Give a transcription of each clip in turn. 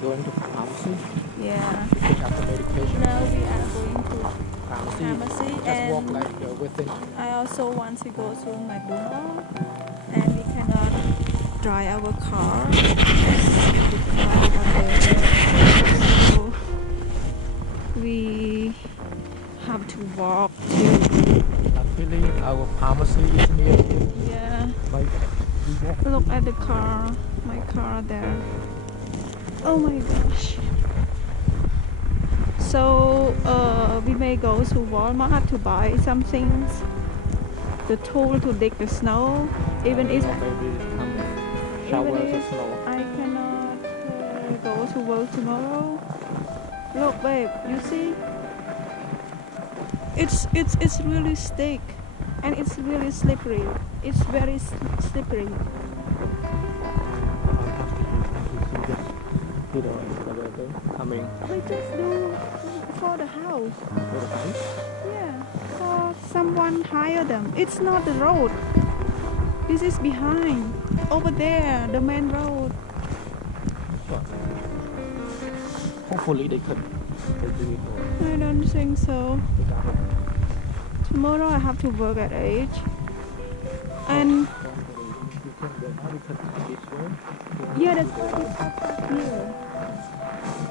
Going to pharmacy? Yeah. Pick up the medication? Now we are going to Pharmacy? Just and walk like within. I also want to go to McDonald's and we cannot drive our car. So we have to walk to. Luckily, our pharmacy is near here. Yeah. Like, Look at the car. My car there. Oh my gosh. So we may go to Walmart to buy some things. The tool to dig the snow. Even if showers of snow. I cannot go to work tomorrow. Look, babe, you see? It's really stick and it's really slippery. It's very slippery. Coming. We just do for the house. For the house? Yeah, for someone hire them. It's not the road. This is behind. Over there, the main road. Hopefully they could do it. I don't think so. Tomorrow I have to work at 8. And yeah, that's here.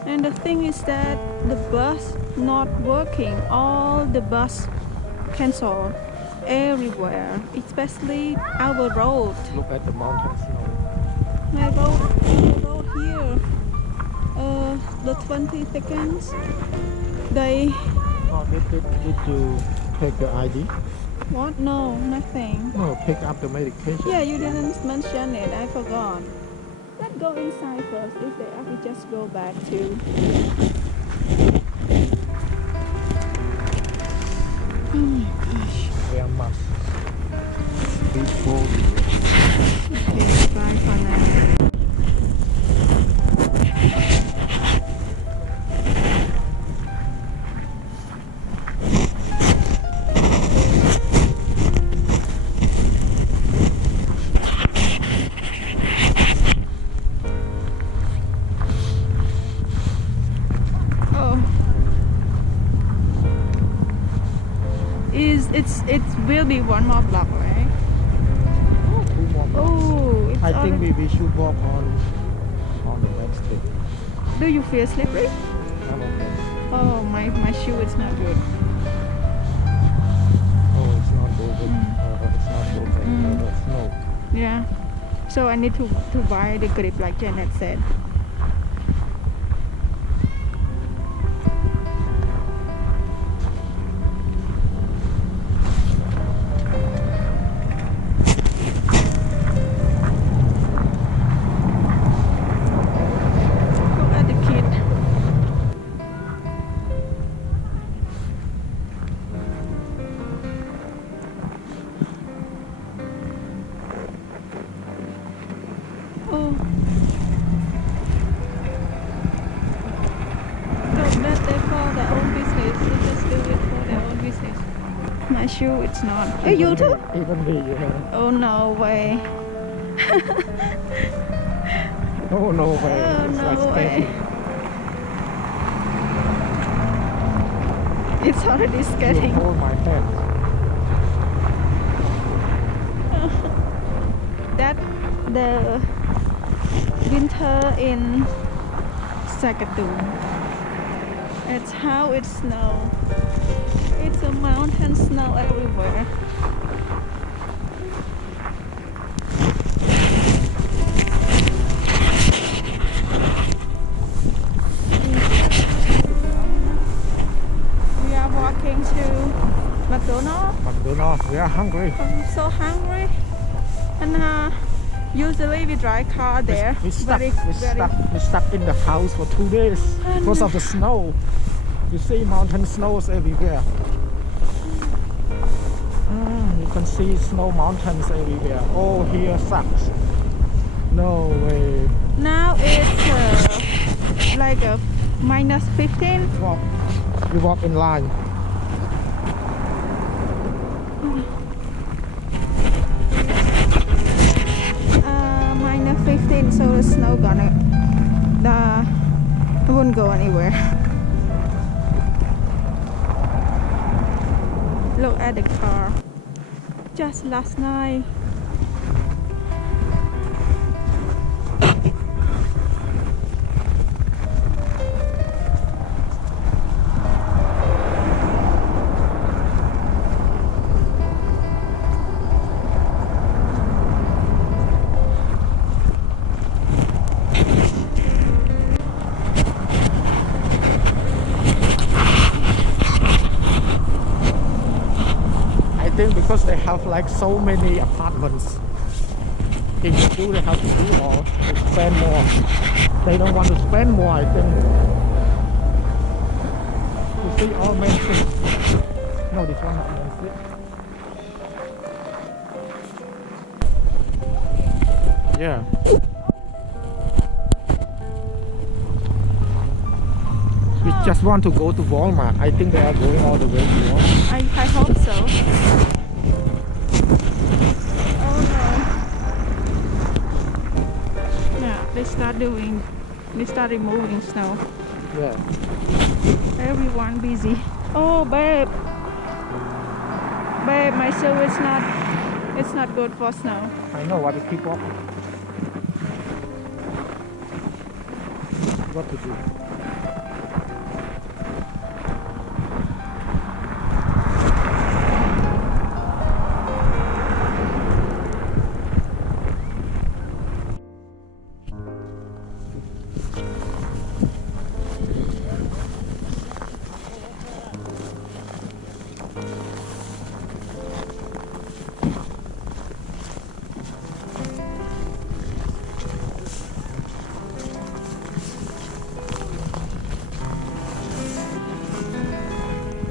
And the thing is that the bus not working. All the bus cancelled everywhere, especially our road. Look at the mountain snow. My road here. The 20 seconds. They. Oh, did you take your ID? What? No, nothing. No, pick up the medication. Yeah, you didn't mention it. I forgot. Let's go inside first. If they are, we just go back to. Oh my gosh. Where must be full. Okay, bye for now. It will be one more block, right? Oh, 2 more blocks. Oh, it's I think already... we should walk on the next day. Do you feel slippery? I'm okay. Oh, my shoe is not good. Oh, it's not good. It's not good. The snow. Yeah. So I need to buy the grip like Janet said. My shoe, it's not. Oh, you too? Even me, yeah. Oh, no way. Oh, no way. Oh, It's no like way. It's already skating. You hold my hand. That the winter in Saskatoon. It's how it snows. It's a mountain snow everywhere. We are walking to McDonald's. Don't know. We are hungry. I'm so hungry. And usually we drive car there. We're stuck in the house for 2 days because of the snow. You see mountain snows everywhere. You can see snow mountains everywhere. Oh, here sucks. No way. Now it's like a -15. You walk in line. -15, so the snow won't go anywhere. Look at the car. Just last night. I think because they have like so many apartments. If they do, they have to do all. They spend more. They don't want to spend more, I think. You see all main street. No, this one not main street. Yeah. We just want to go to Walmart. I think they are going all the way to Walmart. I hope so. Oh no. Yeah, they start removing snow. Yeah. Everyone busy. Oh babe. Babe, my shoe it's not good for snow. I know what to keep up. What to do?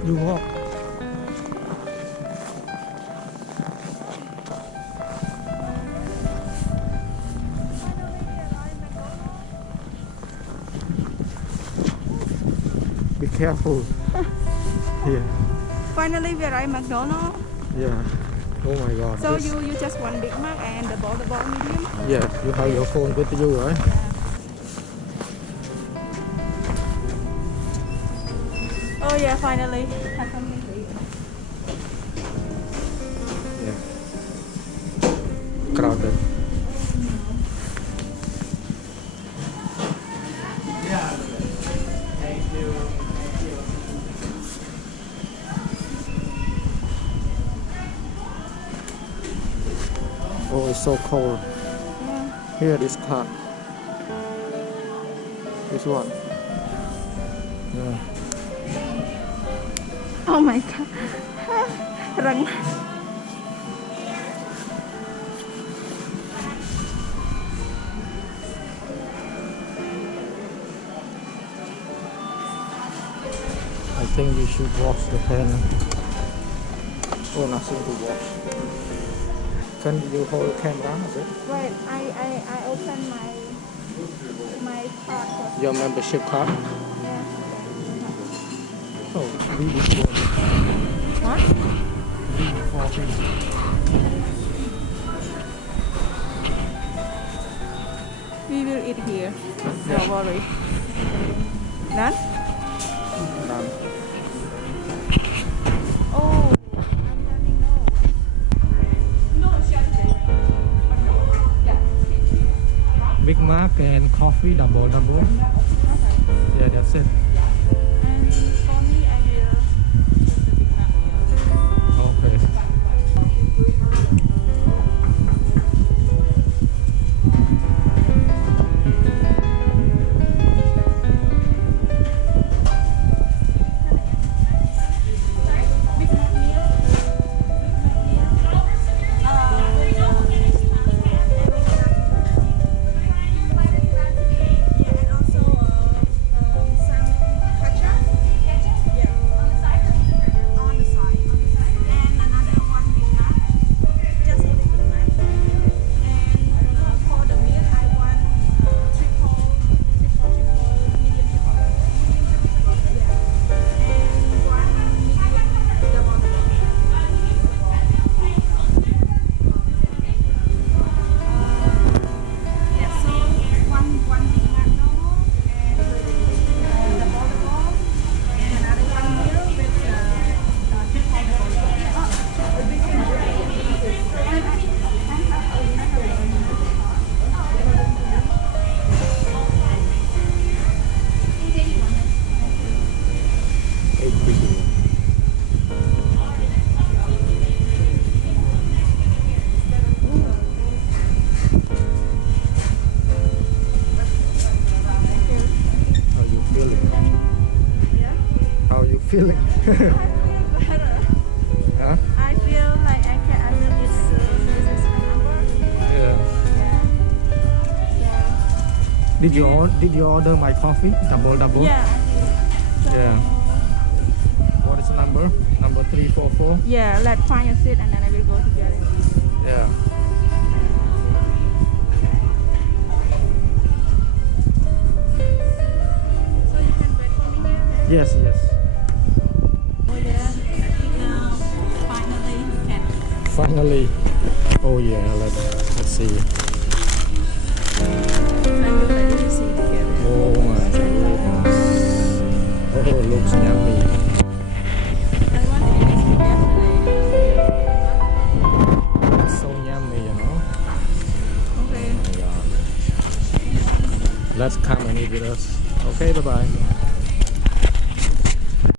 You walk. Be careful. Here. Finally we arrive McDonald's. Yeah. Oh my God. So this- you just one Big Mac and the ball medium? Yeah, you have your phone with you, right? Oh yeah, finally. Have something to eat. Yeah. Crowded. Oh, it's so cold. Yeah. Here, this car. This one. Yeah. Oh my god. Run. I think we should wash the pen. Oh, nothing to wash. Can you hold the camera a bit? Wait, I open my card first. Your membership card? Yeah. Oh, read this one. What? For me. We will eat here. Don't worry. Done? Done. Oh, I'm running low. Big Mac and coffee double. Okay. Yeah, that's it. And for me, I will choose the Big Mac. Okay. Big Mac meal. Huh? I feel like I will eat soon. This is my number. Yeah. Yeah. Did you order my coffee? Double? Yeah. So, Yeah. What is the number? Number 344? yeah, let's find a seat and then I will go together. Yeah. So you can wait for me here. Yes, yes. Oh yeah. I think now finally we can. Finally. Oh yeah, let's see. Then we let you see together. Oh my goodness. Oh, it looks yummy. I want to eat this yesterday. It's so yummy, you know. Okay. Oh my God. Let's come and eat with us. Okay, bye-bye.